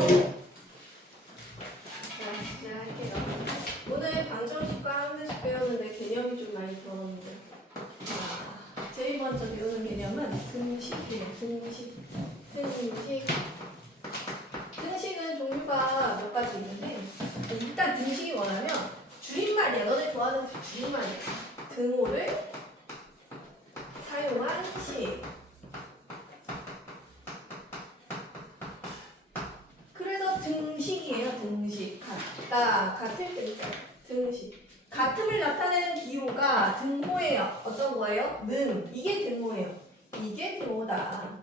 시작할게요. 오늘 방정식과 함수식 배우는데 개념이 좀 많이 들어오는데 제일 먼저 배우는 개념은 등식이에요. 등식은 종류가 몇 가지 있는데 일단 등식이 뭐냐면 줄임말이야. 너네 좋아하는 그 줄임말이야. 등호를 사용한 식. 그래서 등식이에요. 등식. 같을 때 있죠. 등식. 같음을 나타내는 기호가 등호예요. 어떤 거예요? 는. 이게 등호예요. 이게 등호다.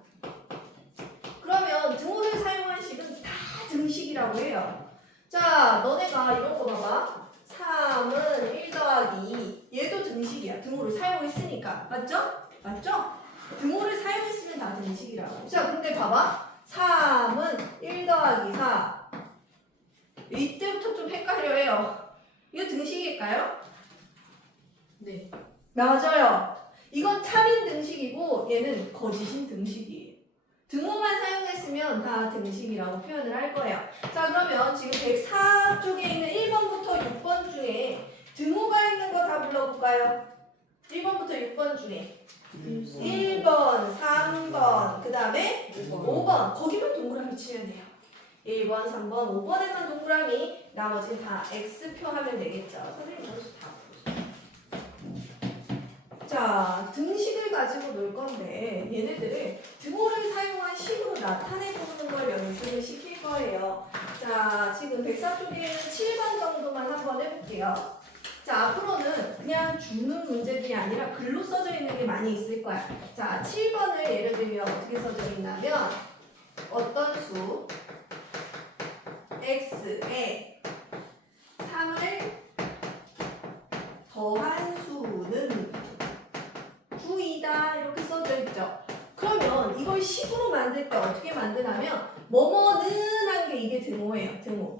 그러면 등호를 사용한 식은 다 등식이라고 해요. 자, 너네가 이런 거 봐봐. 3은 1 더하기 2. 얘도 등식이야. 등호를 사용했으니까. 맞죠? 맞죠? 등호를 사용했으면 다 등식이라고. 자, 근데 봐봐. 3은 1 더하기 4. 이때부터 좀 헷갈려요. 이거 등식일까요? 네. 맞아요. 이건 참인 등식이고 얘는 거짓인 등식이에요. 등호만 사용했으면 다 등식이라고 표현을 할 거예요. 자, 그러면 지금 104쪽에 있는 1번부터 6번 중에 등호가 있는 거 다 불러볼까요? 1번부터 6번 중에 1번, 3번, 그 다음에 5번. 거기만 동그라미 치면 돼요. 1번, 3번, 5번에만 동그라미, 나머지는 다 X표 하면 되겠죠. 선생님 점수 다 풀어주세요. 자, 등식을 가지고 놀 건데 얘네들을 등호를 사용한 식으로 나타내보는 걸 연습을 시킬 거예요. 자, 지금 104쪽에는 7번 정도만 한번 해볼게요. 자, 앞으로는 그냥 주는 문제들이 아니라 글로 써져 있는 게 많이 있을 거야. 자, 7번을 예를 들면 어떻게 써져 있냐면 어떤 수 x에 3을 더한 수는 9이다 이렇게 써져 있죠. 그러면 이걸 식으로 만들 때 어떻게 만드냐면 뭐뭐는 한 게 이게 등호예요. 등호.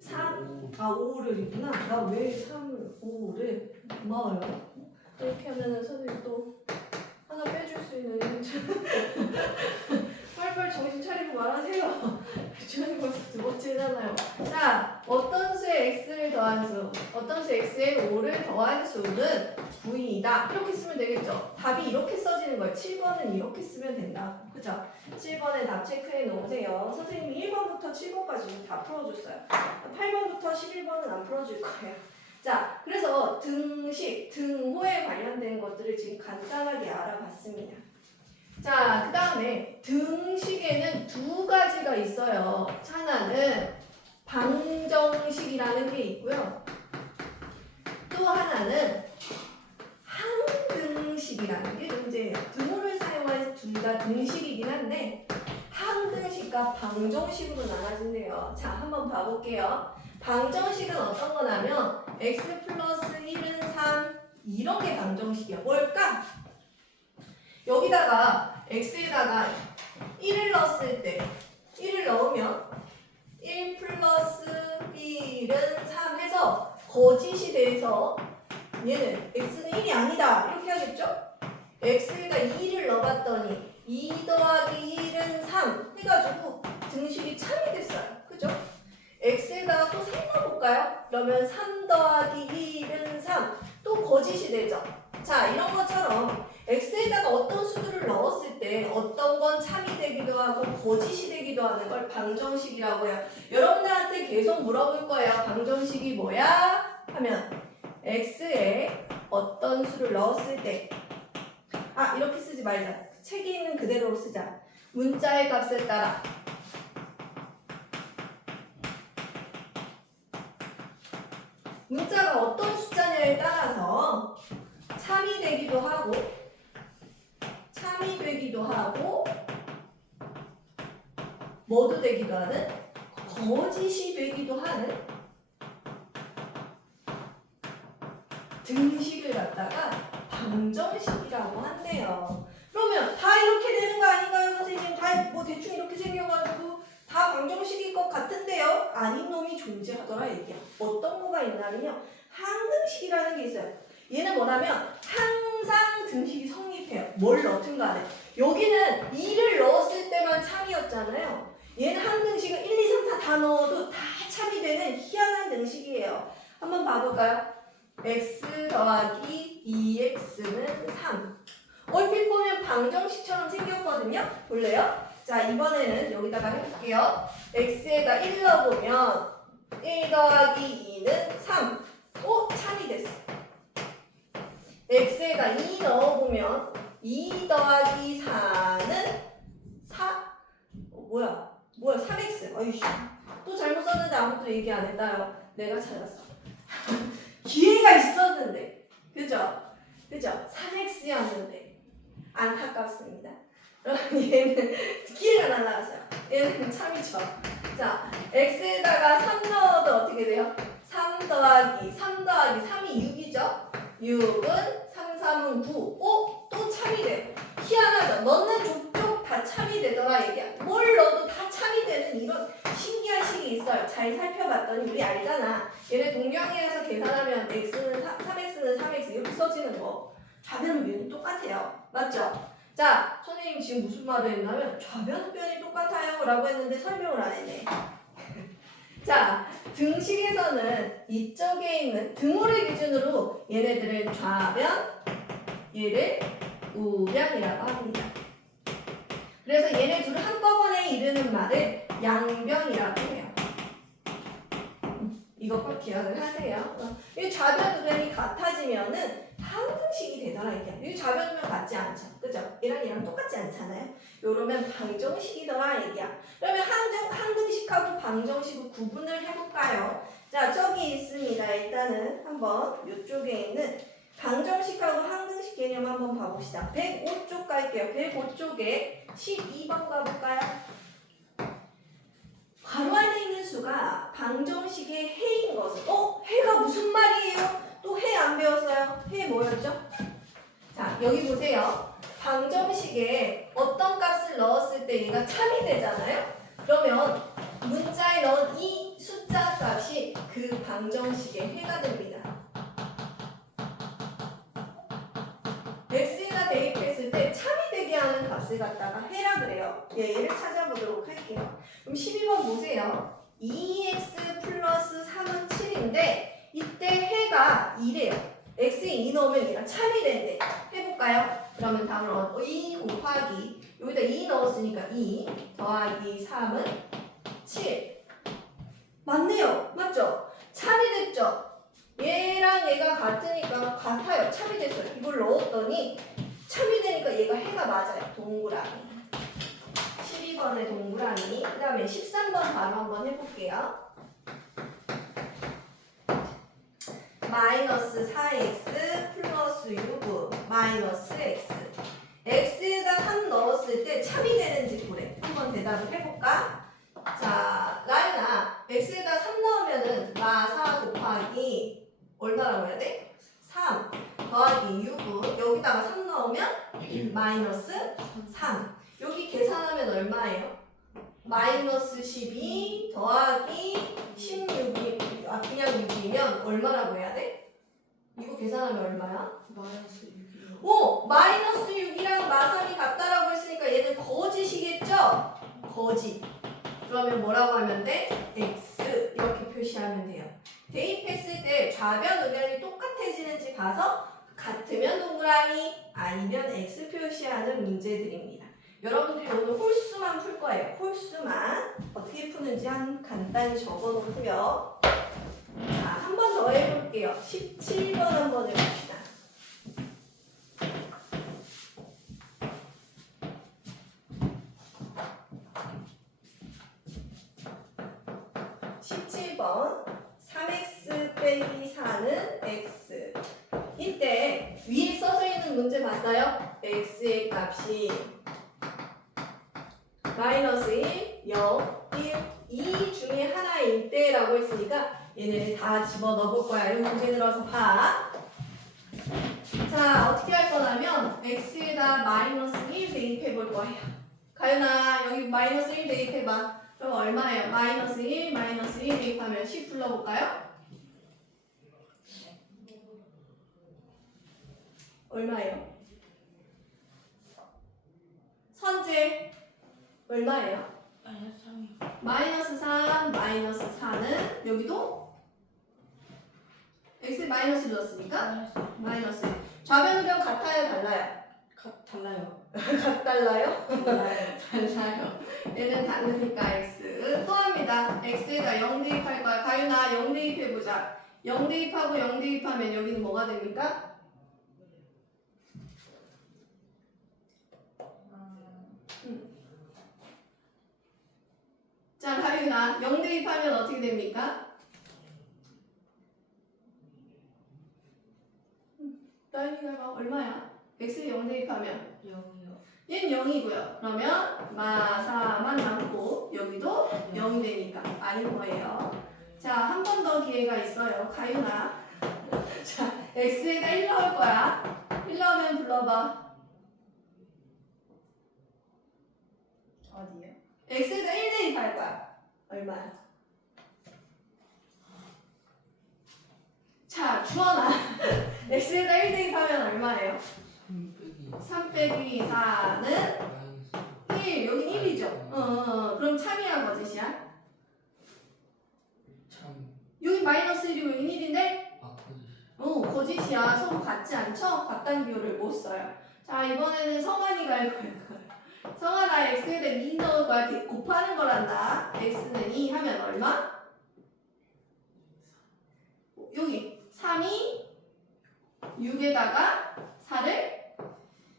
3, 5를 있구나. 나 왜 3, 5를 고마워요. 이렇게 하면은 선생님 또 하나 빼줄 수 있는 빨리빨리 정신 차리고 말하세요. 주연이 벌써 두 번째잖아요. 자, 어떤 수에 x를 더한 수, 어떤 수 x에 5를 더한 수는 9이다. 이렇게 쓰면 되겠죠. 답이 이렇게 써지는 거예요. 7번은 이렇게 쓰면 된다. 그죠? 7번에 답 체크해 놓으세요. 선생님이 1번부터 7번까지 다 풀어줬어요. 8번부터 11번은 안 풀어줄 거예요. 자, 그래서 등식, 등호에 관련된 것들을 지금 간단하게 알아봤습니다. 자, 그 다음에 등식에는 두 가지가 있어요. 하나는 방정식이라는 게 있고요. 또 하나는 항등식이라는 게 문제예요. 등호를 사용한 둘 다 등식이긴 한데 항등식과 방정식으로 나눠진대요. 자, 한번 봐볼게요. 방정식은 어떤 거냐면 x 플러스 1은 3 이런 게 방정식이야. 뭘까? 여기다가 x에다가 1을 넣었을 때 1을 넣으면 1 플러스 1은 3 해서 거짓이 돼서 얘는 x는 1이 아니다 이렇게 하겠죠? x에다 2를 넣어봤더니 2 더하기 1은 3 해가지고 등식이 참이 됐어요. 그죠? x에다가 또 3 넣어볼까요? 그러면 3 더하기 1은 3 또 거짓이 되죠? 자, 이런 것처럼 x에다가 어떤 수들을 넣었을 때 어떤 건 참이 되기도 하고 거짓이 되기도 하는 걸 방정식이라고 해요. 여러분들한테 계속 물어볼 거예요. 방정식이 뭐야? 하면 x에 어떤 수를 넣었을 때 이렇게 쓰지 말자. 책에 있는 그대로 쓰자. 문자의 값에 따라 문자가 어떤 숫자냐에 따라서 참이 되기도 하고 뭐도 되기도 하는 거짓이 되기도 하는 등식을 갖다가 방정식이라고 한대요. 그러면 다 이렇게 되는 거 아닌가요, 선생님? 다 뭐 대충 이렇게 생겨가지고 다 방정식일 것 같은데요? 아닌 놈이 존재하더라 얘기야. 어떤 거가 있냐면요, 항등식이라는 게 있어요. 얘는 뭐냐면 항상 등식이 성립해요. 뭘 넣든 간에. 여기는 2를 넣었을 때만 참이었잖아요. 얘는 항등식을 1, 2, 3, 4 다 넣어도 다 참이 되는 희한한 등식이에요. 한번 봐볼까요? x 더하기 2x는 3. 얼핏 보면 방정식처럼 생겼거든요. 볼래요? 자, 이번에는 여기다가 해볼게요. x에다 1 넣어보면 1 더하기 2는 3. 오, 참이 됐어. x에다 2 넣어보면 2 더하기 4는 4. 뭐야 3x. 어이씨, 또 잘못 썼는데 아무도 얘기 안 했다요. 내가 찾았어. 기회가 있었는데, 그죠? 3x였는데 안타깝습니다. 그럼 얘는 기회가 날라갔어요. 얘는 참이죠. 자, x에다가 3 넣어도 어떻게 돼요? 3 더하기 3이 6이죠? 6은 3, 3은 9. 오? 또 참이 돼요. 희한하죠? 넣는 족족 다 참이 되더라 얘기야. 뭘 넣어도 다 참이 되는 이런 신기한 식이 있어요. 잘 살펴봤더니 우리 알잖아. 얘네 동경에서 계산하면 x는 3x는 3x 이렇게 써지는 거. 좌변 우변이 똑같아요. 맞죠? 자, 선생님 지금 무슨 말을 했냐면 좌변 우변이 똑같아요 라고 했는데 설명을 안 했네. 자, 등식에서는 이쪽에 있는 등호를 기준으로 얘네들은 좌변, 얘를 우변이라고 합니다. 그래서 얘네 둘을 한꺼번에 이르는 말을 양변이라고 해요. 이거 꼭 기억을 하세요. 이 좌변 우변이 같아지면은 항등식이 되더라 이게. 이 좌변 우변 같지 않죠, 그죠? 얘랑 똑같지 않잖아요. 요러면 방정식이더라 얘기야. 그러면 항등식하고 방정식을 구분을 해볼까요? 자, 저기 있습니다. 일단은 한번 이쪽에 있는 방정식하고 항등식 개념 한번 봐봅시다. 105쪽 갈게요. 105쪽에 12번 가볼까요? 괄호 안에 있는 수가 방정식의 해인 것은 해가 무슨 말이에요? 또 해 안 배웠어요? 해 뭐였죠? 자, 여기 보세요. 방정식에 어떤 값을 넣었을 때 얘가 참이 되잖아요? 그러면 문자에 넣은 이 숫자 값이 그 방정식의 해가 됩니다. x에다 대입했을 때 참이 되게 하는 값을 갖다가 해라 그래요. 얘를 찾아보도록 할게요. 그럼 12번 보세요. 2x 플러스 3은 7인데 이때 해가 2래요. x에 2 넣으면 얘가 참이 된대. 해볼까요? 그러면 답은 2 곱하기 여기다 2 넣었으니까 2 더하기 3은 7. 맞네요. 맞죠? 참이 됐죠? 얘랑 얘가 같으니까 같아요. 참이 됐어요. 이걸 넣었더니 참이 되니까 얘가 해가 맞아요. 동그라미. 12번의 동그라미. 그 다음에 13번 바로 한번 해볼게요. 마이너스 4x 플러스 6 마이너스 x. x에다 3 넣었을 때 참이 되는지 보래. 한번 대답을 해볼까? 자, 라인아, x에다 3 넣으면은 마 4 곱하기 얼마라고 해야 돼? 3 더하기 6은 여기다가 3 넣으면 마이너스 3. 여기 계산하면 얼마예요? 마이너스 12 더하기 16이 그냥 6이면 얼마라고 해야 돼? 이거 계산하면 얼마야? 마이너스 6이요. 오! 마이너스 6이랑 마삼이 같다라고 했으니까 얘는 거짓이겠죠? 거짓. 그러면 뭐라고 하면 돼? x 이렇게 표시하면 돼요. 대입했을 때 좌변 우변이 똑같아지는지 봐서 같으면 동그라미 아니면 x 표시하는 문제들입니다. 여러분들이 오늘 홀수만 풀 거예요. 홀수만 어떻게 푸는지 간단히 적어놓고요. 자, 한 번 더 해볼게요. 17번 한번 해봅시다. (17번) 3x 빼기 4는 x. 이때 위에 써져 있는 문제 봤어요? x의 값이 마이너스 1, 0, 1, 2 중에 하나일 때라고 했으니까 얘네를 다 집어 넣어볼 거야. 이거 고개 들어서 봐. 자, 어떻게 할 거냐면 x에다 마이너스 1 대입해 볼 거예요. 가연아, 여기 마이너스 1 대입해봐. 그럼 얼마예요? 마이너스 1 대입하면 10 불러볼까요? 얼마예요? 선재 얼마예요? 마이너스 3이요. 마이너스 3, 마이너스 4는 여기도 x에 마이너스를 넣었으니까 마이너스. 좌변 우변 같아요, 달라요? 달라요. 같달라요? 달라요. 달라요. 얘는 다르니까 x. 또 합니다. x에다 0 대입할 거야. 가윤아 0 대입해보자. 0 대입하고 0 대입하면 여기는 뭐가 됩니까? 자, 가윤아 0 대입하면 어떻게 됩니까? 나윤이가 얼마야? x에 0 대입하면 0이요. 얘는 0이고요. 그러면 마사만 남고 여기도 0이 되니까 아닌 거예요. 자, 한 번 더 기회가 있어요. 가윤아. 자, x에다 1 넣을 거야. 1 넣으면 불러봐. 어디요? x에다 1 대입할 거야. 얼마야? 자, 주원아. x에다 1 대입하면 얼마예요? 3 빼기 4는 1. 여긴 1이죠. 그럼 참이야, 거짓이야? 여기 마이너스 1이고 여긴 1인데? 거짓이야. 서로 같지 않죠? 같다는 비율을 못 써요. 자, 이번에는 성환이가 할 거예요. 성환아, x에다 2 넣을 거야. 곱하는 거란다. x는 2 하면 얼마? 여기 3이 6에다가 4를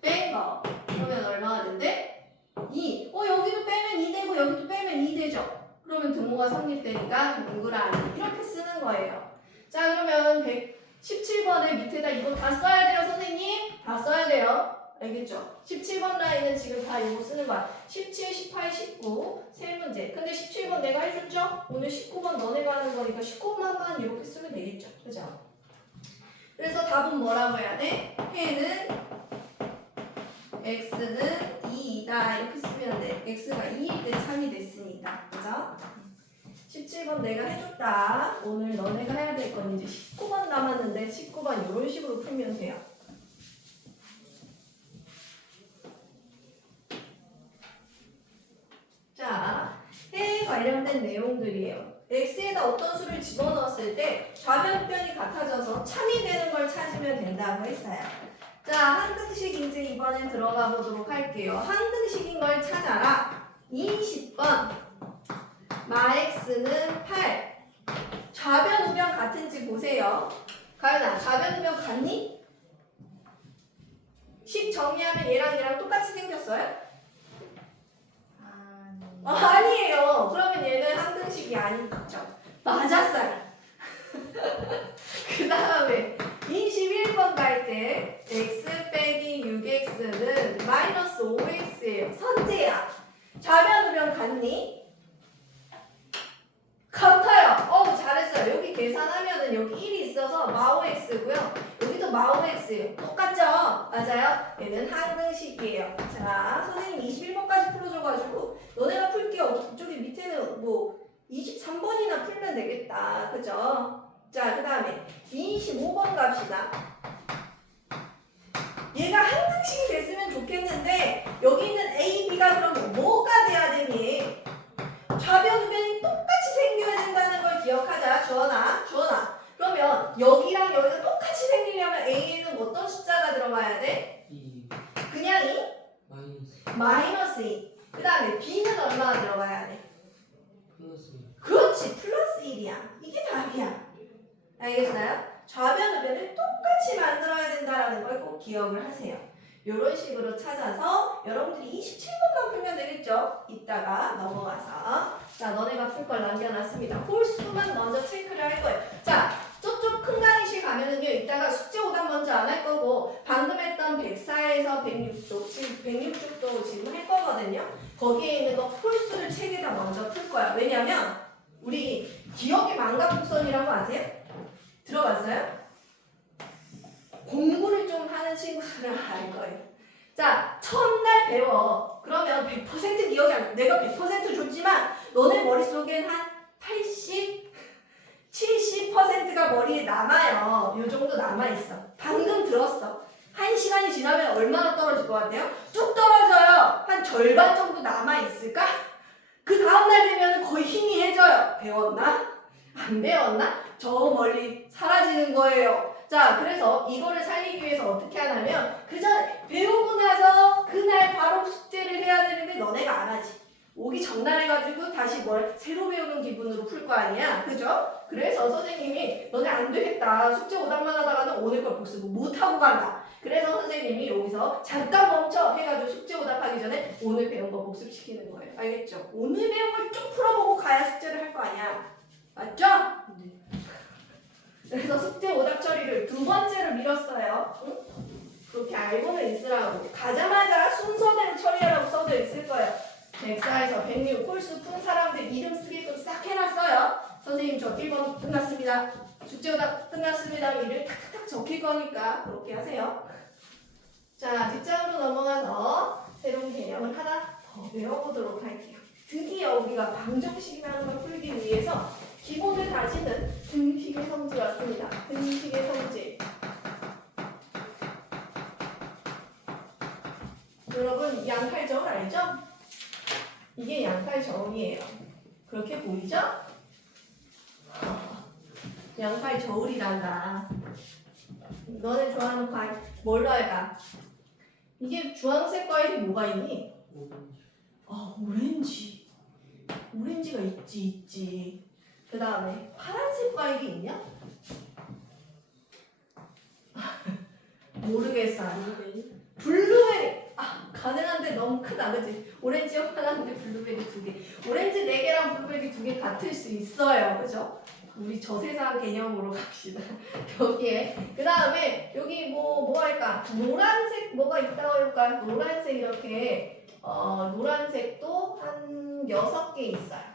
뺀 거. 그러면 얼마가 된대? 2. 여기도 빼면 2 되고 여기도 빼면 2 되죠? 그러면 등호가 성립되니까 동그라미. 이렇게 쓰는 거예요. 자, 그러면 117번에 밑에다 이거 다 써야 돼요, 선생님? 다 써야 돼요. 알겠죠? 17번 라인은 지금 다 이거 쓰는 거야. 17, 18, 19 세 문제. 근데 17번 내가 해줬죠? 오늘 19번 너네가 하는 거니까 19번만 이렇게 쓰면 되겠죠? 그죠? 그래서 답은 뭐라고 해야 돼? 해는 x는 2이다 이렇게 쓰면 돼. x가 2일 때 3이 됐으니까. 그죠? 17번 내가 해줬다. 오늘 너네가 해야 될 건 이제 19번 남았는데 19번 이런 식으로 풀면 돼요. 자, 해에 관련된 내용들이에요. x에다 어떤 수를 집어넣었을 때 좌변변이 같아져서 참이 되는 걸 찾으면 된다고 했어요. 자, 한등식 이제 이번엔 들어가 보도록 할게요. 한등식인 걸 찾아라. 20번 마x는 8. 좌변 우변 같은지 보세요. 가연아, 좌변 우변 같니? 식 정리하면 얘랑 똑같이 생겼어요? 아니에요. 그러면 얘는 한등식이 아니죠. 맞았어요. 그 다음에 21번 갈 때 x 빼기 6x는 마이너스 5x예요. 선재야. 좌변 우변 같니? 같아요. 잘했어요. 여기 계산하면은 여기 1이 있어서 마오x고요. 여기도 마오x예요. 똑같죠? 맞아요? 얘는 한등식이에요. 자, 선생님 21번까지 풀어줘가지고 너네가 풀게요. 저기 밑에는 뭐 23번이나 풀면 되겠다. 그죠? 자, 그 다음에 25번 갑시다. 얘가 한등식이 됐으면 좋겠는데 여기 있는 A, B가 그럼 뭐가 돼야 되니? 좌변 우변이 똑같이 생겨야 된다는 걸 기억하자. 주원아. 그러면 여기랑 여기가 똑같이 생기려면 A에는 어떤 숫자가 들어가야 돼? 2 그냥 2? 마이너스 2. 그 다음에 B는 얼마나 들어가야 돼? 플러스 2 그렇지. 플러스 1이야. 이게 답이야. 알겠어요? 좌변 우변을 똑같이 만들어야 된다는 걸 꼭 기억을 하세요. 이런 식으로 찾아서 여러분들이 27번만 풀면 되겠죠? 이따가 넘어가서 자, 너네가 풀 걸 남겨놨습니다. 홀수만 먼저 체크를 할 거예요. 자, 저쪽 큰 강의실 가면은요, 이따가 숙제 오답 먼저 안 할 거고 방금 했던 104에서 106도, 106쪽도 지금 할 거거든요. 거기에 있는 거 홀수를 책에다 먼저 풀 거야. 왜냐면 우리 기억의 망각곡선이라고 아세요? 들어봤어요? 공부를 좀 하는 친구들은 알 거예요. 자, 첫날 배워. 그러면 100% 기억이 안 나. 내가 100% 줬지만 너네 머릿속엔 한 80, 70%가 머리에 남아요. 요 정도 남아있어. 방금 들었어. 1시간이 지나면 얼마나 떨어질 것 같아요? 쭉 떨어져요. 한 절반 정도 남아있을까? 그 다음날 되면 거의 배웠나? 안 배웠나? 저 멀리 사라지는 거예요. 자, 그래서 이거를 살리기 위해서 어떻게 하냐면 배우고 나서 그날 바로 숙제를 해야 되는데 너네가 안 하지. 오기 전날 해가지고 다시 새로 배우는 기분으로 풀 거 아니야. 그죠? 그래서 선생님이 너네 안 되겠다. 숙제 오답만 하다가는 오늘 걸 복습 못하고 간다. 그래서 선생님이 여기서 잠깐 멈춰 해가지고 숙제 오답하기 전에 오늘 배운 거 복습시키는 거예요. 알겠죠? 오늘 배운 걸 쭉 풀어보고 가야 숙제를 할 거 아니야. 맞죠? 네. 그래서 숙제 오답 처리를 두 번째로 미뤘어요. 응? 그렇게 알고는 있으라고. 가자마자 순서대로 처리하라고 써져 있을 거예요. 104에서 106 홀수 푼 사람들 이름 쓰게끔 싹 해놨어요. 선생님 저 1번 끝났습니다. 숙제 오답 끝났습니다. 이를 탁탁탁 적힐 거니까 그렇게 하세요. 자, 뒷장으로 넘어가서 새로운 개념을 하나 더 배워보도록 할게요. 드디어 우리가 방정식이라는 걸 풀기 위해서 기본을 다지는 등식의 성질 왔습니다. 등식의 성질. 여러분 양팔저울 알죠? 이게 양팔저울이에요. 그렇게 보이죠? 양팔저울이란다. 너네 좋아하는 과일 뭘로 할까? 이게 주황색 과일이 뭐가 있니? 아, 오렌지. 오렌지가 있지. 그 다음에 파란색 과일이 있냐? 모르겠어. 블루베리. 아, 가능한데 너무 크다, 그치? 오렌지 하나인데 블루베리 2개. 오렌지 4개랑 블루베리 2개 같을 수 있어요, 그죠? 우리 저세상 개념으로 갑시다. 여기에. 그 다음에 여기 뭐 할까? 노란색 뭐가 있다고 해볼까요? 노란색 이렇게 노란색도 한 6개 있어요.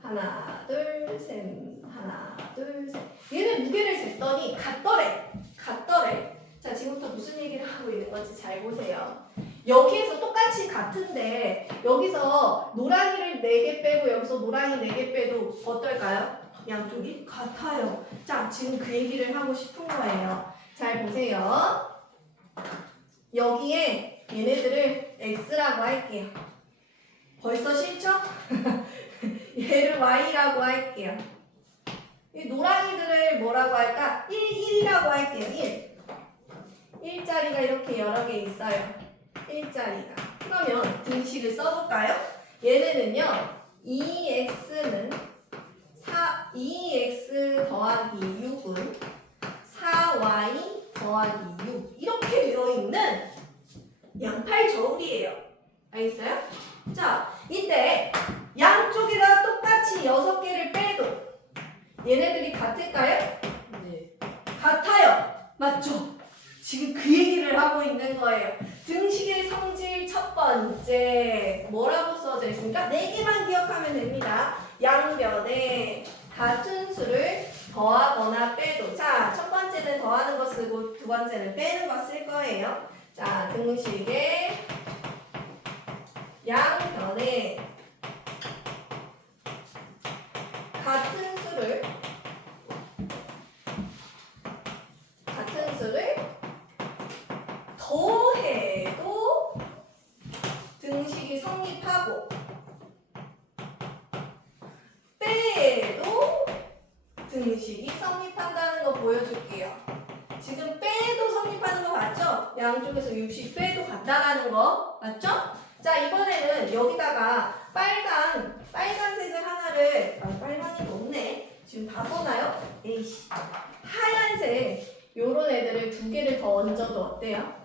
하나, 둘, 셋, 하나, 둘, 셋. 얘는 무게를 쟀더니 같더래. 자, 지금부터 무슨 얘기를 하고 있는 건지 잘 보세요. 여기에서 똑같이 같은데 여기서 노랑이를 4개 빼고 여기서 노랑이 4개 빼도 어떨까요? 양쪽이 같아요. 자, 지금 그 얘기를 하고 싶은 거예요. 잘 보세요. 여기에 얘네들을 X라고 할게요. 벌써 싫죠? 얘를 Y라고 할게요. 이 노랑이들을 뭐라고 할까? 1이라고 할게요. 1자리가 이렇게 여러 개 있어요. 1자리가. 그러면 등식을 써볼까요? 얘네는요. 2x는 2x 더하기 6은 4y 더하기 6 이렇게 되어있는 양팔저울이에요. 알겠어요? 자, 이때 양쪽에다 똑같이 6개를 빼도 얘네들이 같을까요? 네. 같아요. 맞죠? 지금 그 얘기를 하고 있는 거예요. 등식의 성질 첫 번째 뭐라고 써져 있습니까? 4개만 기억하면 됩니다. 양변에 같은 수를 더하거나 빼도. 자, 첫 번째는 더하는 거 쓰고 두 번째는 빼는 거 쓸 거예요. 자, 등식의 양변에 같은 수를 더해도 등식이 성립하고 빼도 등식이 성립한다는 거 보여줄게요. 지금 빼도 성립하는 거 맞죠? 양쪽에서 60 빼도 같다라는 거 맞죠? 자, 이번에는 여기다가 빨간색을 하나를 빨간색 없네. 지금 다 써나요? 에이씨. 하얀색 요런 애들을 2개를 더 얹어도 어때요?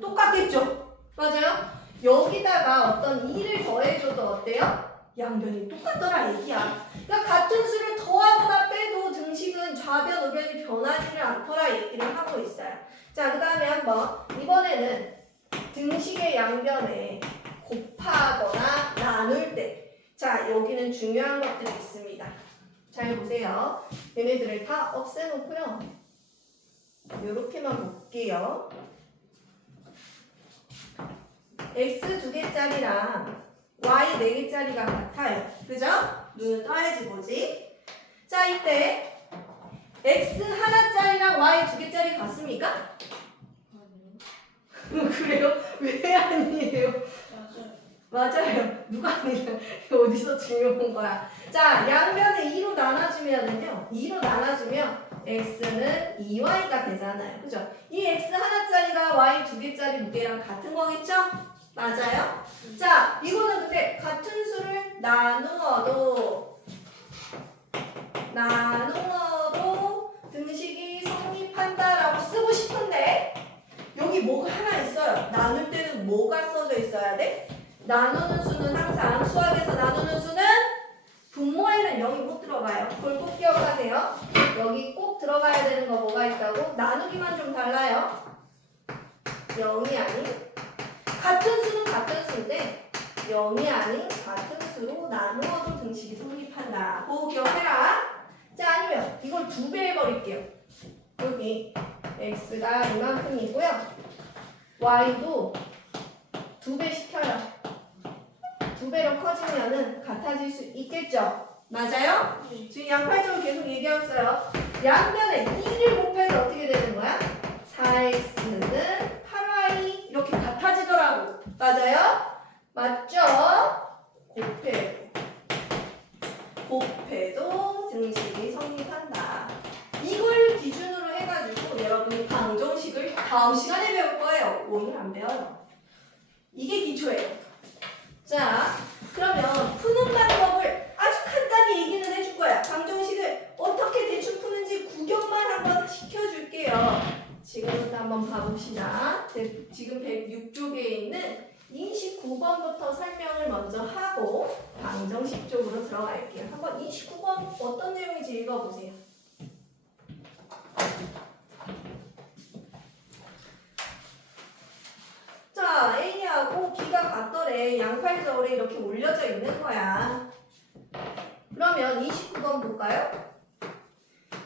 똑같겠죠? 맞아요? 여기다가 어떤 2를 더해줘도 어때요? 양변이 똑같더라 얘기야. 그러니까 같은 수를 더하거나 빼도 등식은 좌변, 우변이 변하지를 않더라 얘기를 하고 있어요. 자, 그 다음에 한번 이번에는 등식의 양변에 곱하거나 나눌 때, 자, 여기는 중요한 것들이 있습니다. 잘 보세요. 얘네들을 다 없애놓고요. 이렇게만 볼게요. X 2개짜리랑 Y 4개짜리가 같아요. 그죠? 눈을 떠야지 뭐지? 자, 이때 X 하나짜리랑 Y 2개짜리 같습니까? 아니요. 그래요? 왜 아니에요? 맞아요. 맞아요. 누가 이거 어디서 증명한 거야? 자, 양변을 2로 나눠주면은요. 2로 나눠주면 x는 2y가 되잖아요. 그죠? 이 x 하나짜리가 y 두 개짜리 무게랑 같은 거겠죠? 맞아요? 자, 이거는 근데 같은 수를 나누어도 등식이 성립한다라고 쓰고 싶은데 여기 뭐가 하나 있어요. 나눌 때는 뭐가 써져 있어야 돼? 나누는 수는 항상 수학에서 나누는 수는 분모에는 0이 못 들어가요. 그걸 꼭 기억하세요. 여기 꼭 들어가야 되는 거 뭐가 있다고? 나누기만 좀 달라요. 0이 아닌 같은 수는 같은 수인데 0이 아닌 같은 수로 나누어도 등식이 성립한다. 그거 기억해라. 자, 아니면 이걸 2배 해버릴게요. 여기 x가 이만큼이고요. y도 2배 시켜요. 2배로 커지면은 같아질 수 있겠죠? 맞아요? 지금 양팔적으로 계속 얘기하고 있어요. 양변에 2를 곱해서 어떻게 되는 거야? 4x는 8y 이렇게 같아지더라고. 맞아요? 맞죠? 곱해도 등식이 성립한다. 이걸 기준으로 해가지고 여러분이 방정식을 다음 시간에 배울 거예요. 오늘 안 배워요. 이게 기초예요. 자, 그러면 푸는 방법을 아주 간단히 얘기는 해줄 거야. 방정식을 어떻게 대충 푸는지 구경만 한번 시켜줄게요. 지금부터 한번 봐봅시다. 지금 106쪽에 있는 29번부터 설명을 먼저 하고 방정식 쪽으로 들어갈게요. 한번 29번 어떤 내용인지 읽어보세요. 자, A하고 B가 같더래. 양팔절에 이렇게 올려져 있는 거야. 그러면 29번 볼까요?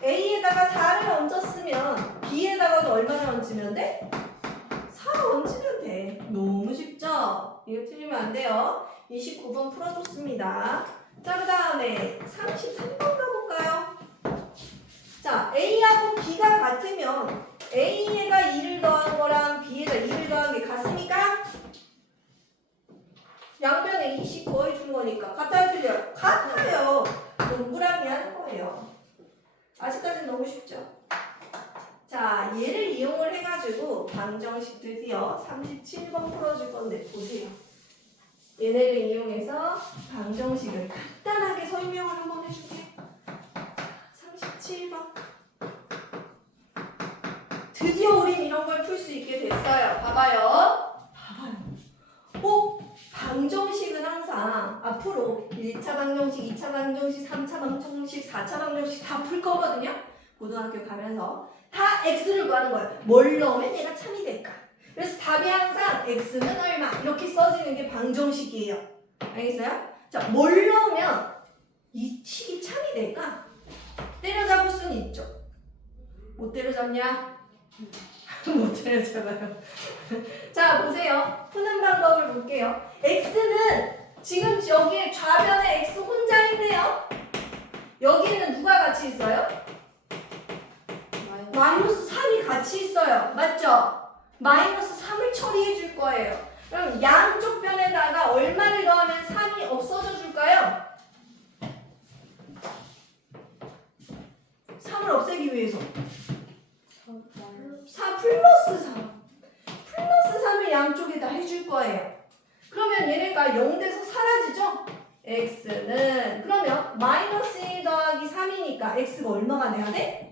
A에다가 4를 얹었으면 B에다가도 얼마를 얹으면 돼? 4 얹으면 돼. 너무 쉽죠? 이거 틀리면 안 돼요. 29번 풀어줬습니다. 자, 그 다음에 33번 가볼까요? 자, A하고 B가 같으면 A에다 2를 더한 거랑 B에다 2를 더한 게 같습니까? 양변에 20 더해준 거니까 같아요, 틀려요? 같아요. 동그라미 하는 거예요. 아직까지는 너무 쉽죠? 자, 얘를 이용을 해가지고 방정식 드디어 37번 풀어줄 건데 보세요. 얘네를 이용해서 방정식을 간단하게 설명을 한번 해줄게. 37번. 드디어 우린 이런 걸 풀 수 있게 됐어요. 봐봐요. 방정식은 항상 앞으로 1차 방정식, 2차 방정식, 3차 방정식, 4차 방정식 다 풀 거거든요. 고등학교 가면서 다 x를 구하는 거예요. 뭘 넣으면 얘가 참이 될까? 그래서 답이 항상 x는 얼마 이렇게 써지는 게 방정식이에요. 알겠어요? 자, 뭘 넣으면 이 식이 참이 될까? 때려잡을 수는 있죠. 못 때려잡냐? 못 때려잡아요. 자, 보세요. 푸는 방법을 볼게요. x는 지금 여기에 좌변에 x 혼자 있네요. 여기는 누가 같이 있어요? 마이너스 3이 같이 있어요. 맞죠? 마이너스 3을 처리해 줄 거예요. 그럼 양쪽 변에다가 얼마를 더하면 3이 없어져 줄까요? 3을 없애기 위해서 4 플러스 3 플러스 3을 양쪽에다 해줄 거예요. 그러면 얘네가 0돼서 사라지죠? x는 그러면 마이너스 1 더하기 3이니까 x가 얼마가 돼야 돼?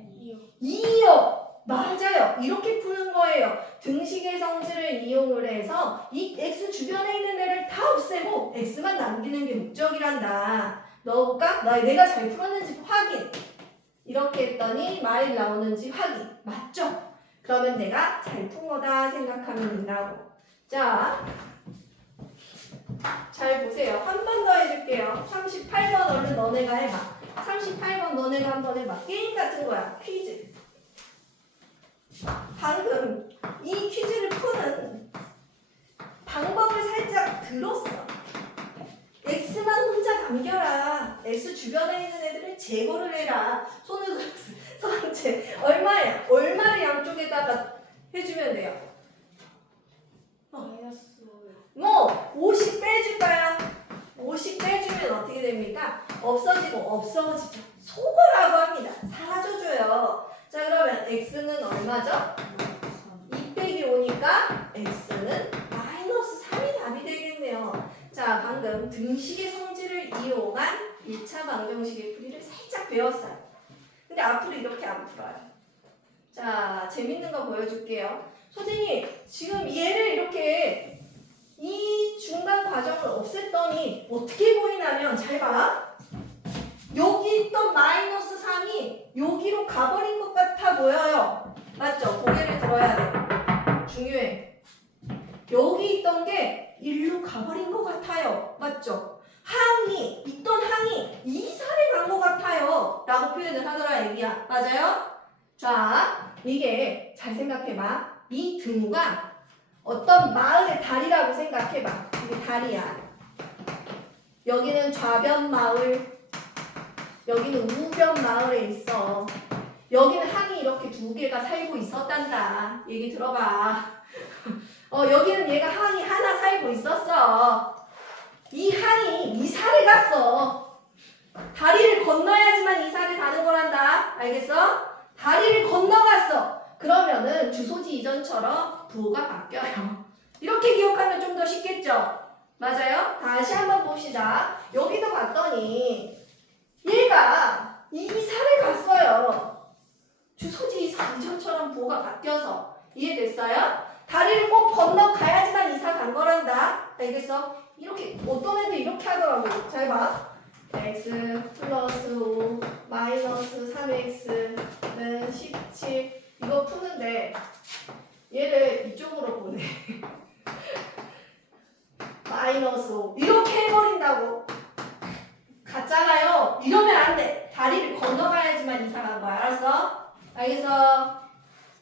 2요. 맞아요. 이렇게 푸는 거예요. 등식의 성질을 이용을 해서 이 x 주변에 있는 애를 다 없애고 x만 남기는 게 목적이란다. 넣어볼까? 내가 잘 풀었는지 확인. 이렇게 했더니 마일 나오는지 확인. 맞죠? 그러면 내가 잘 푼 거다 생각하면 된다고. 자, 잘 보세요. 한 번 더 해줄게요. 38번 얼른 너네가 해봐. 38번 너네가 한번 해봐. 게임 같은 거야. 퀴즈. 방금 이 퀴즈를 푸는 방법을 살짝 들었어. x만 혼자 남겨라. x 주변에 있는 애들을 제거를 해라. 손을 선체 얼마야? 얼마를 양쪽에다가 해주면 돼요? 마이너스 50 빼줄까요? 50 빼주면 어떻게 됩니까? 없어지고 없어지죠. 속어라고 합니다. 사라져줘요. 자, 그러면 x는 얼마죠? 2 빼기 5니까 x는 마이너스 3이 답이 되겠네요. 자, 방금 등식의 성질을 이용한 1차 방정식의 풀이를 살짝 배웠어요. 근데 앞으로 이렇게 안 풀어요. 자, 재밌는 거 보여줄게요. 선생님, 지금 얘를 이렇게 이 중간 과정을 없앴더니 어떻게 보이냐면, 잘 봐. 여기 있던 마이너스 3이 여기로 가버린 것 같아 보여요. 맞죠? 고개를 들어야 돼. 중요해. 여기 있던 게 1로 가버린 것 같아요. 맞죠? 있던 항이 이사를 간 것 같아요. 라고 표현을 하더라, 얘기야. 맞아요? 자, 이게 잘 생각해봐. 이 등호가 어떤 마을의 다리라고 생각해봐. 이게 다리야. 여기는 좌변 마을, 여기는 우변 마을에 있어. 여기는 항이 이렇게 두 개가 살고 있었단다. 얘기 들어봐. 여기는 얘가 항이 하나 살고 있었어. 이 항이 이사를 갔어. 다리를 건너야지만 이사를 가는 거란다. 알겠어? 다리를 건너갔어. 그러면은 주소지 이전처럼 부호가 바뀌어요. 이렇게 기억하면 좀 더 쉽겠죠? 맞아요? 다시 한번 봅시다. 여기도 봤더니 얘가 이사를 갔어요. 주소지 이전처럼 부호가 바뀌어서. 이해됐어요? 다리를 꼭 건너가야지만 이사 간 거란다. 알겠어? 이렇게 어떤 애들 이렇게 하더라고. 잘 봐. x 플러스 5 마이너스 3x는 17. 이거 푸는데 얘를 이쪽으로 보내. 마이너스 5 이렇게 해버린다고. 같잖아요. 이러면 안 돼. 다리를 건너가야지만 이사 간 거야. 알았어? 알겠어?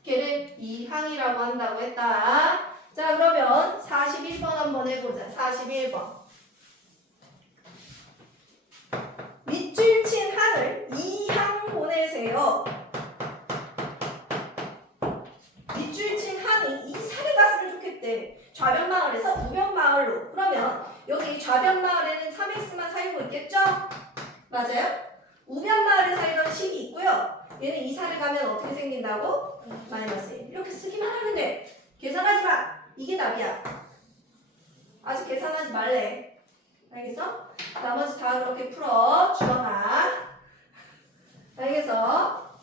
걔를 이항이라고 한다고 했다. 자, 그러면 41번 한번 해보자. 41번. 밑줄 친 항을 이항 보내세요. 밑줄 친 항이 이사를 갔으면 좋겠대. 좌변 마을에서 우변 마을로. 그러면 여기 좌변 마을에는 3x만 살고 있겠죠? 맞아요? 우변 마을에 살던 10이 있고요. 얘는 이사를 가면 어떻게 생긴다고? 마이너스 1. 이렇게 쓰기만 하면 돼. 계산하지 마. 이게 답이야. 아직 계산하지 말래. 알겠어? 나머지 다 그렇게 풀어. 주원아. 알겠어?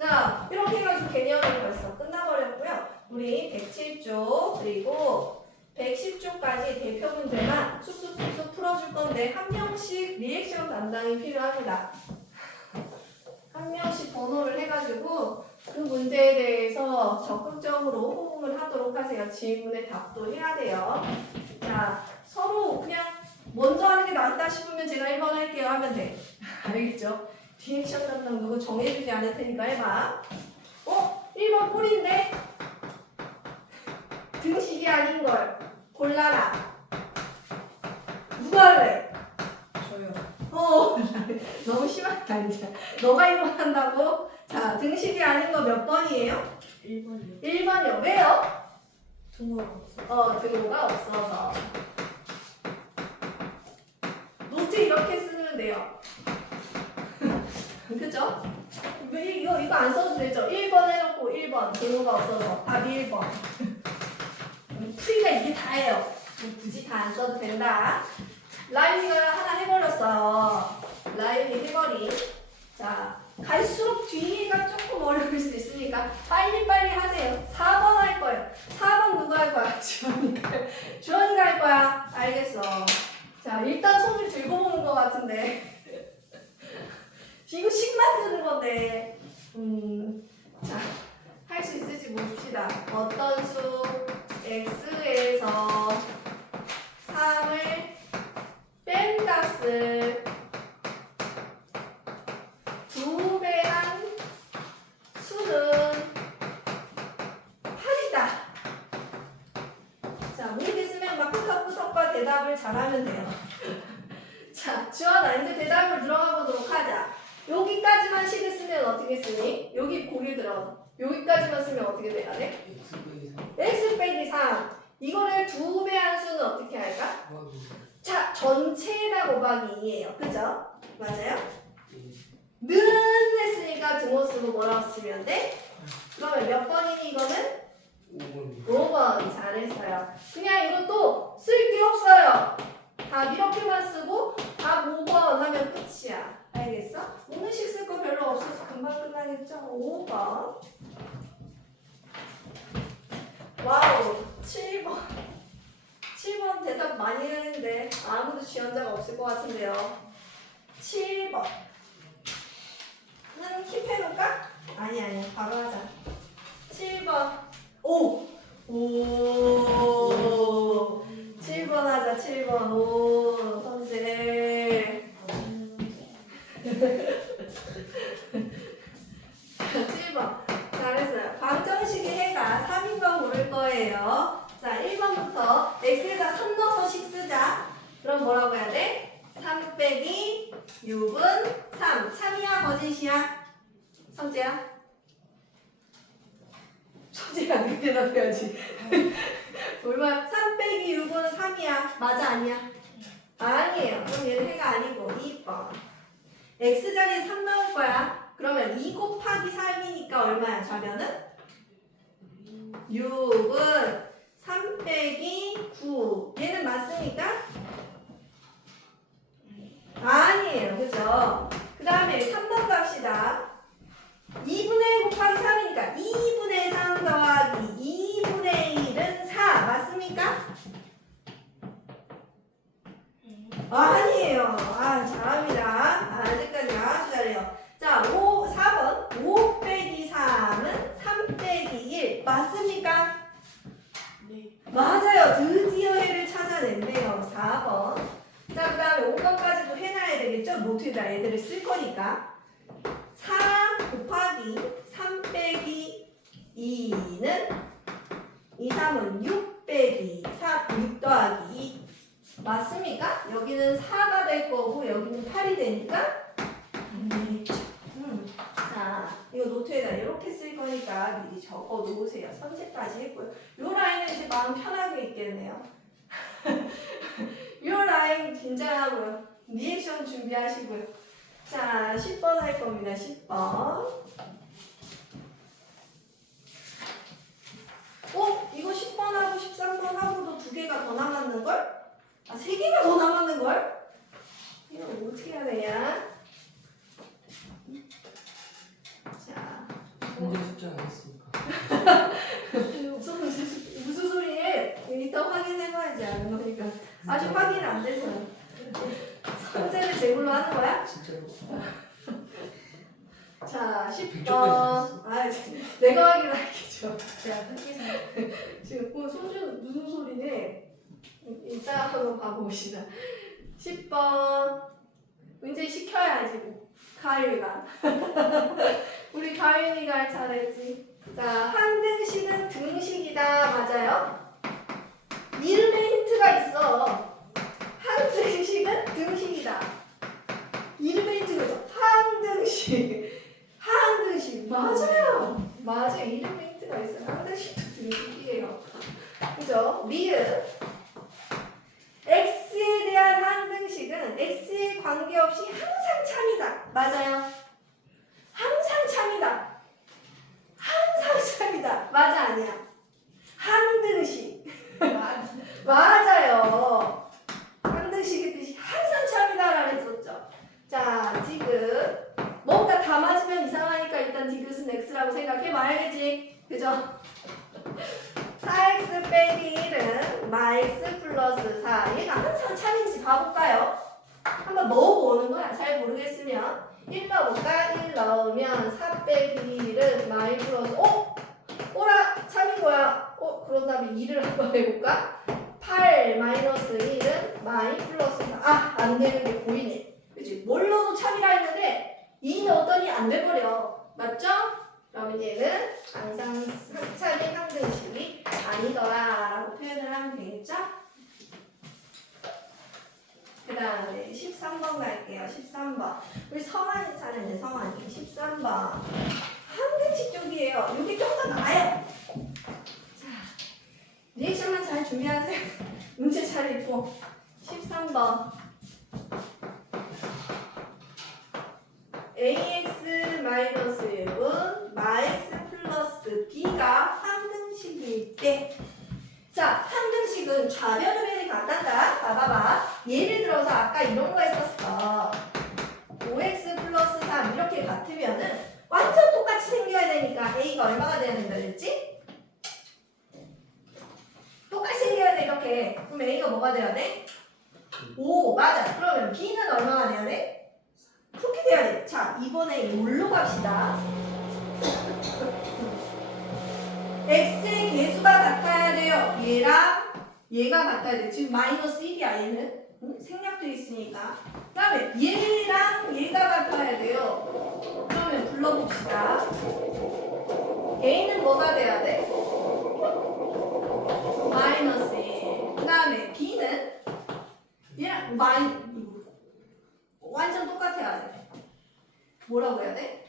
자, 이렇게 해가지고 개념이 벌써 끝나버렸고요. 우리 107쪽 그리고 110쪽까지 대표 문제만 쑥쑥쑥쑥 풀어줄 건데 한 명씩 리액션 담당이 필요합니다. 한 명씩 번호를 해가지고 그 문제에 대해서 적극적으로 호응을 하도록 하세요. 질문에 답도 해야 돼요. 자, 서로 그냥 먼저 하는 게 낫다 싶으면 제가 1번 할게요 하면 돼. 알겠죠? 리액션 담당 누구 정해주지 않을 테니까 해봐. 1번 꼴인데 등식이 아닌 걸 골라라. 누가 할래? 저요. 너무 심하다 이제. 너가 1번 한다고? 자, 등식이 아닌 거 몇 번이에요? 1번이요. 1번이요. 왜요? 등호가 없어. 등호가 없어서. 노트 이렇게 쓰면 돼요. 그죠? 이거 안 써도 되죠? 1번 해놓고 1번 등호가 없어서 답이 1번. 풀이가 이게 다예요. 굳이 다 안 써도 된다. 라윤이가 하나 해버렸어요. 라윤이 해버린. 자, 갈수록 뒤가 조금 어려울 수 있으니까 빨리빨리 하세요. 4번 할 거예요. 4번 누가 할 거야? 주원이가. 주원이가 할 거야. 알겠어. 자, 일단 손을 들고 보는 것 같은데. 이거 식 만드는 건데. 자, 할 수 있을지 봅시다. 어떤 수 x에서 3을 뺀 값을 2배한 수는 8이다. 자, 모르겠으면 막 끄덕끄덕과 대답을 잘하면 돼요. 자, 주원아, 이제 대답을 들어가 보도록 하자. 여기까지만 식을 쓰면 어떻게 쓰니? 여기 고개 들어. 여기까지만 쓰면 어떻게 돼야 돼? x 빼기 3. x 빼기 3. 이거를 2배 함수는 어떻게 할까? 곱하기 자, 전체에다 곱하기 2예요. 그죠? 맞아요? 1. 는 했으니까 등호 쓰고 뭐라고 쓰면 돼? 그러면 몇 번이니 이거는? 5번. 5번. 잘했어요. 그냥 이것도 쓸 게 없어요. 답 이렇게만 쓰고 답 5번 하면 끝이야. 알겠어? 오늘씩 쓸 거 별로 없어서 금방 끝나겠죠? 5번. 와우. 7번. 7번 대답 많이 했는데 아무도 지원자가 없을 것 같은데요. 7번. 는 킵해놓을까? 아니 바로 하자. 7번. 오! 오! 7번 하자. 7번. 오! 선생. 7번. 잘했어요. 방정식의 해가 3인 거 고를 거예요. 자, 1번부터 x에다 3 넣어서 식 쓰자. 그럼 뭐라고 해야 돼? 3 빼기 6은 3. 참이야 거짓이야? 성재야? 성재야 네 대답해야지. 얼마? 3 빼기 6은 3이야. 맞아 아니야? 아니에요. 그럼 얘는 해가 아니고 2번. x자리에 3 넣을 거야. 그러면 2 곱하기 3이니까 얼마야 좌변은? 6은 3 빼기 9. 얘는 맞습니까? 아니에요. 그죠? 그 다음에 3번 갑시다. 2분의 1 곱하기 3이니까 2분의 3 더하기 2분의 1은 4. 맞습니까? 아니에요. 아, 잘합니다. 아직까지 아주 잘해요. 자, 4번. 5 빼기 3은 3 빼기 1. 맞습니까? 네. 맞아요. 드디어 해를 찾아냈네요. 4번. 자, 그 다음에 5번까지도 해놔야 되겠죠? 노트에다 애들을 쓸 거니까. 4 곱하기 3 빼기 2는 2, 3은 6 빼기 6 더하기 2. 맞습니까? 여기는 4가 될 거고 여기는 8이 되니까 안 되겠죠. 자, 이거 노트에다 이렇게 쓸 거니까 미리 적어 놓으세요. 선제까지 했고요. 요 라인은 이제 마음 편하게 있겠네요. 요 라인 긴장하고요. 리액션 준비하시고요. 자, 10번 할 겁니다. 10번. 이거 10번하고 13번하고도 2개가 더 남았는걸? 아, 3개가 더 남았는걸? 이거 어떻게 해야 되냐? 자, 현재 숫자 안 했으니까. 무슨 소리에? 일단 확인해봐야지 아는 거니까. 아직 확인 안 됐어요. 선제를 제물로 하는 거야? 진짜로. 자, 10번. 100초까지 아, 내가 확인할게죠. 제가 흑기사. 지금 손주는 무슨 소리네? 이따 한번 봐봅시다. 10번. 문제 시켜야지. 가율이가. 우리 가율이가 할 차례지. 자, 항등식은 등식이다. 맞아요? 이름에 힌트가 있어. 항등식은 등식이다. 이름에 힌트가 있어. 항등식. 항등식. 맞아요. 맞아요. 이름에 힌트가 있어요. 항등식도 등식이에요. 그죠? 리을. x에 대한 항등식은 x에 관계없이 항상 참이다. 맞아요? 항상 참이다. 항상 참이다. 맞아 아니야? 항등식. 맞아요. 항등식의 뜻이 항상 참이다라고 했었죠. 자, 디귿. 뭔가 다 맞으면 이상하니까 일단 디귿은 x라고 생각해 봐야겠지. 그죠? 4x 빼기 1은 마x 플러스 4. 얘가 항상 참인지 봐볼까요? 한번 넣어보는 거야. 잘 모르겠으면 1 넣어볼까? 1 넣으면 4 빼기 1은 마이 플러스 오라! 참인 거야. 그런 다음에 2를 한번 해볼까? 8 마이너스 1은 마이 플러스 4. 아! 안 되는 게 보이네. 그치? 뭘 넣어도 참이라 했는데 2 넣었더니 안 돼버려. 맞죠? 그러면 얘는 항상 참인 항등식이 아니더라 라고 표현을 하면 되겠죠? 그 다음에 13번 갈게요. 13번. 우리 성환이 차례네. 성환이. 13번. 항등식 쪽이에요. 이게 좀 더 나아요. 자, 리액션만 잘 준비하세요. 문제 잘 읽고. 13번. ax-1은 마x 플러스 b가 항등식일 때. 자, 항등식은 좌변으로 같단다. 봐봐봐. 예를 들어서 아까 이런 거 했었어. 5x 플러스 3 이렇게 같으면은 완전 똑같이 생겨야 되니까 a가 얼마가 돼야 된다 그랬지? 똑같이 생겨야 돼 이렇게. 그럼 a가 뭐가 돼야 돼? 5 맞아. 그러면 b는 얼마가 돼야 돼? 그렇게 돼야 돼. 자, 이번에 뭘로 갑시다. x의 개수가 같아야 돼요. 얘랑 얘가 같아야 돼. 지금 마이너스 1이야 얘는. 응? 생략돼 있으니까. 그 다음에 얘랑 얘가 같아야 돼요. 그러면 불러봅시다. a는 뭐가 돼야 돼? 마이너스 1. 그 다음에 b는 얘랑 완전 똑같아야 돼. 뭐라고 해야 돼?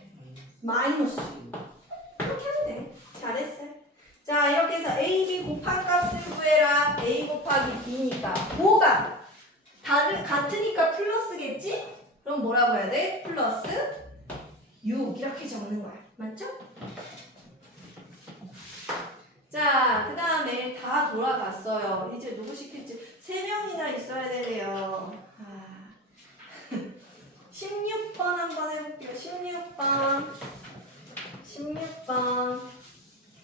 마이너스. 이렇게 하면 돼. 잘했어요. 자, 이렇게 해서 a, b 곱한 값을 구해라. a 곱하기 b니까 뭐가 같으니까 플러스겠지? 그럼 뭐라고 해야 돼? 플러스 6 이렇게 적는 거야. 맞죠? 자, 그 다음에 다 돌아갔어요. 이제 누구 시킬지 3명이나 있어야 되네요. 16번 한번 해볼게요. 16번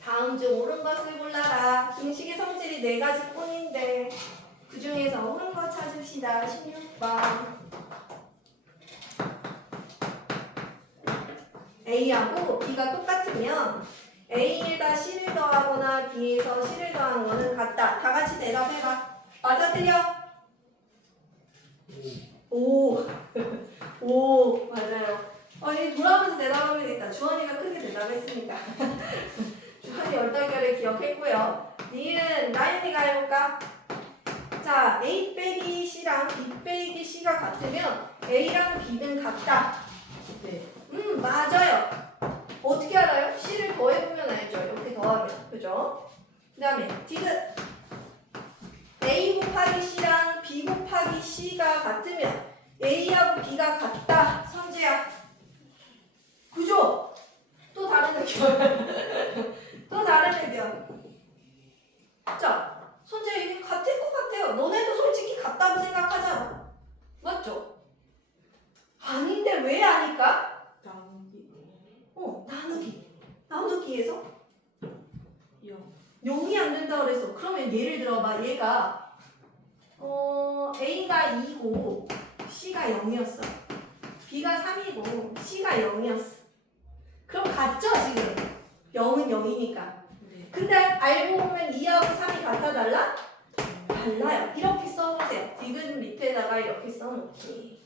다음 중 옳은 것을 골라라. 등식의 성질이 4가지 뿐인데 그 중에서 옳은 거 찾읍시다. 16번 A하고 B가 똑같으면 A에다 C를 더하거나 B에서 C를 더하는 거는 같다. 다 같이 대답해봐. 맞아 틀려? 오. 오 맞아요. 얘 돌아오면서 대답하면 되겠다. 주원이가 크게 대답했으니까. 주원이 얼떨결에 기억했고요. 니은 나윤이가 해볼까? 자, A 빼기 C랑 B 빼기 C가 같으면 A랑 B는 같다. 네. 맞아요. 어떻게 알아요? C를 더해보면 알죠. 이렇게 더하면. 그죠? 그 다음에 디귿. A 곱하기 C랑 B 곱하기 C가 같으면 A하고 B가 같다. 선재야. 그죠? 또 다른 의견. 또 다른 의견. 자, 선재 이게 같을 것 같아요. 너네도 솔직히 같다고 생각하잖아. 맞죠? 아닌데 왜 아닐까? 나누기. 나누기에서 0이 안 된다 그랬어. 그러면 예를 들어봐. 얘가 A가 2고 C가 0이었어. B가 3이고 C가 0이었어. 그럼 같죠 지금? 0은 0이니까. 근데 알고 보면 2하고 3이 같아 달라? 달라요. 이렇게 써보세요. 디귿 밑에다가 이렇게 써놓기.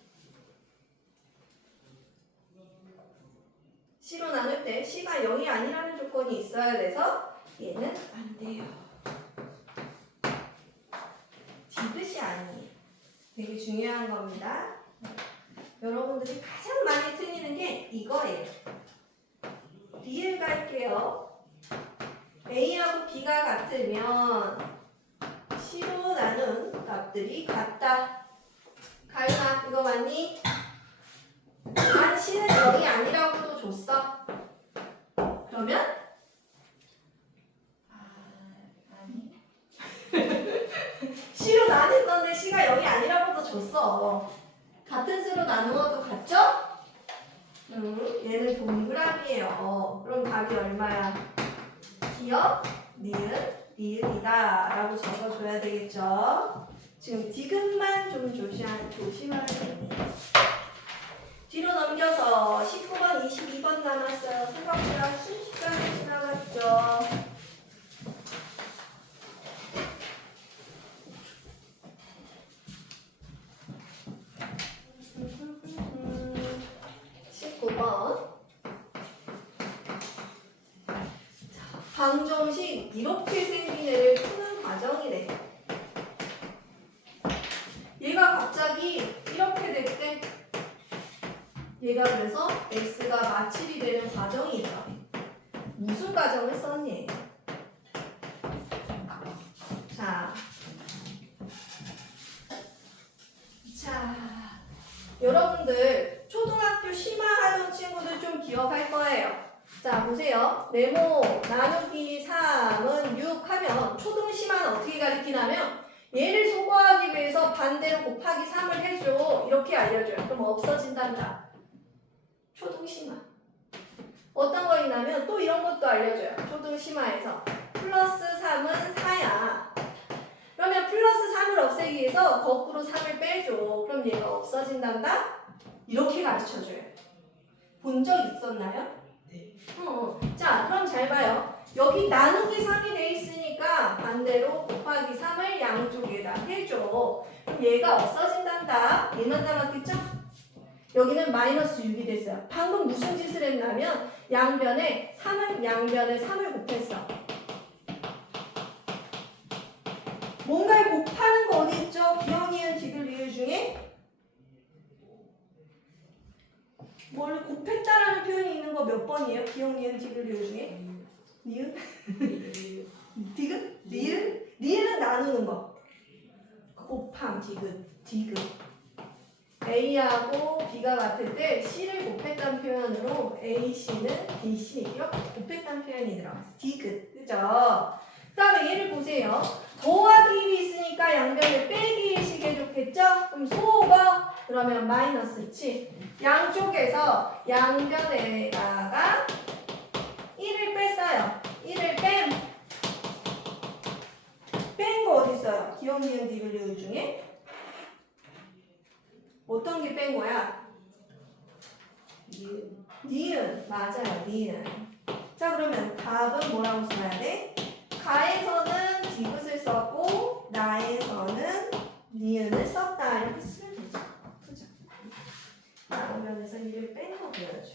C로 나눌 때 C가 0이 아니라는 조건이 있어야 돼서 얘는 안 돼요. 디귿이 아니에요. 되게 중요한 겁니다. 여러분들이 가장 많이 틀리는 게 이거예요. B를 갈게요. A하고 B가 같으면 C로 나눈 값들이 같다. 가윤아 이거 맞니? 난 C는 0이 아니라고도 줬어. 그러면? 아니. C로 나눌 건데 C가 0이 아니라고도 줬어. 같은 수로 나누어도 같죠? 얘는 동그라미예요. 그럼 답이 얼마야? 기억, 니은, 니은이다 라고 적어줘야 되겠죠? 지금 디귿만 좀 조심하면 됩니다. 뒤로 넘겨서 19번, 22번 남았어요. 생각보다 순식간에 지나갔죠. 방정식 이렇게 생긴 애를 푸는 과정이래. 얘가 갑자기 이렇게 될 때 얘가 그래서 x가 마칠이 되는 과정이다. 무슨 과정을 썼니? 여러분들 초등학교 심화 하던 친구들 좀 기억할 거예요. 자, 보세요. 네모 나누기 3은 6 하면 초등 심화는 어떻게 가리키냐면 얘를 소거하기 위해서 반대로 곱하기 3을 해줘. 이렇게 알려줘요. 그럼 없어진단다. 초등 심화. 어떤 거 있냐면 또 이런 것도 알려줘요. 초등 심화에서 플러스 3은 4야. 그러면 플러스 3을 없애기 위해서 거꾸로 3을 빼줘. 그럼 얘가 없어진단다? 이렇게 가르쳐줘요. 본 적 있었나요? 네. 자, 그럼 잘 봐요. 여기 나누기 3이 돼 있으니까 반대로 곱하기 3을 양쪽에다 해줘. 그럼 얘가 없어진단다. 얘만 남았겠죠? 여기는 마이너스 6이 됐어요. 방금 무슨 짓을 했냐면 양변에 3을 곱했어. 뭔가를 곱하는 거 어디 있죠? 기억, 니은, 디귿, 리을 중에 뭘 곱했다라는 표현이 있는 거 몇 번이에요? 기억, 니은, 디귿, 리을 중에? 니은? 디귿? 리을? 리을은 나누는 거. 곱함, 디귿. A하고 B가 같을 때 C를 곱했다는 표현으로 A, C는 B, C 이렇게 곱했다는 표현이 들어갔어요. 디귿. 그죠? 그 다음에 얘를 보세요. 더하기 1이 있으니까 양변을 빼기 1씩 해줬겠죠? 그럼 소거 그러면 마이너스 7. 양쪽에서 양변에다가 1을 뺐어요. 1을 뺀 거 어디 있어요? 기억, 니은, 디귿, 리을 중에 어떤 게 뺀 거야? 니은. 맞아요. 니은. 자, 그러면 답은 뭐라고 써야 돼? 가에서는 디귿을 썼고 나에서는 니은을 썼다. 이렇게 쓰면 되죠. 그죠? 나오면서 1을 뺀 거 보여줘.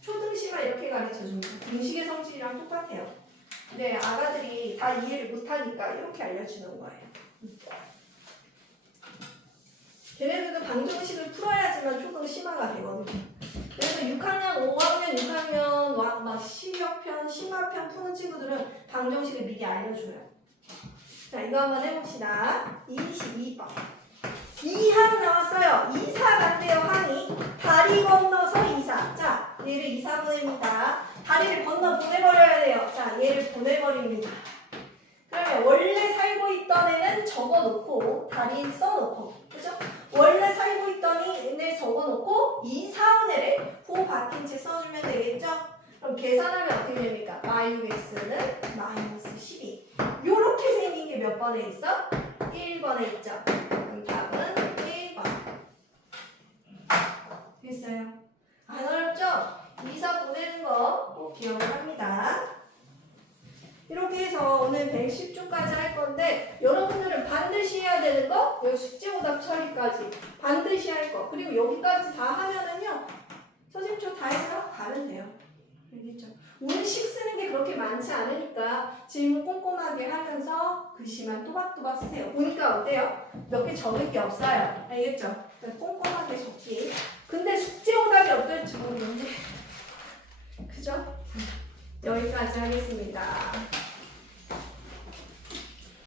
초등심화 이렇게 가르쳐줍니다. 등식의 성질이랑 똑같아요. 근데 아가들이 다 이해를 못하니까 이렇게 알려주는 거예요. 걔네들도 방정식을 풀어야지만 초등 심화가 되거든요. 그래서 6학년, 5학년, 6학년 막 시력편, 심화편 푸는 친구들은 방정식을 미리 알려줘요. 자, 이거 한번 해봅시다. 22번. 2항 나왔어요. 2사 간대요, 항이. 다리 건너서 2사. 자, 얘를 2사 보냅니다. 다리를 건너 보내버려야 돼요. 자, 얘를 보내버립니다. 그러면 원래 살고 있던 애는 적어놓고 다리 써놓고, 그죠? 원래 살고 있던 애는 적어놓고 이 사은애를 호 박힌 채 써주면 되겠죠? 그럼 계산하면 어떻게 됩니까? 마이너스는 마이너스 12. 요렇게 생긴 게 몇 번에 있어? 1번에 있죠? 그럼 답은 1번. 됐어요? 안 어렵죠? 2사 보내는 거 꼭 기억을 합니다. 이렇게 해서 오늘 110조까지 할 건데 여러분들은 반드시 해야 되는 거 여기 숙제오답 처리까지 반드시 할 거 그리고 여기까지 다 하면은요 선생님 저 다 해서 가면 돼요. 알겠죠? 오늘 식 쓰는 게 그렇게 많지 않으니까 질문 꼼꼼하게 하면서 글씨만 또박또박 쓰세요. 보니까 어때요? 몇 개 적을 게 없어요. 알겠죠? 꼼꼼하게 적기. 근데 숙제오답이 어떨지 모르는데 그죠? 여기까지 하겠습니다.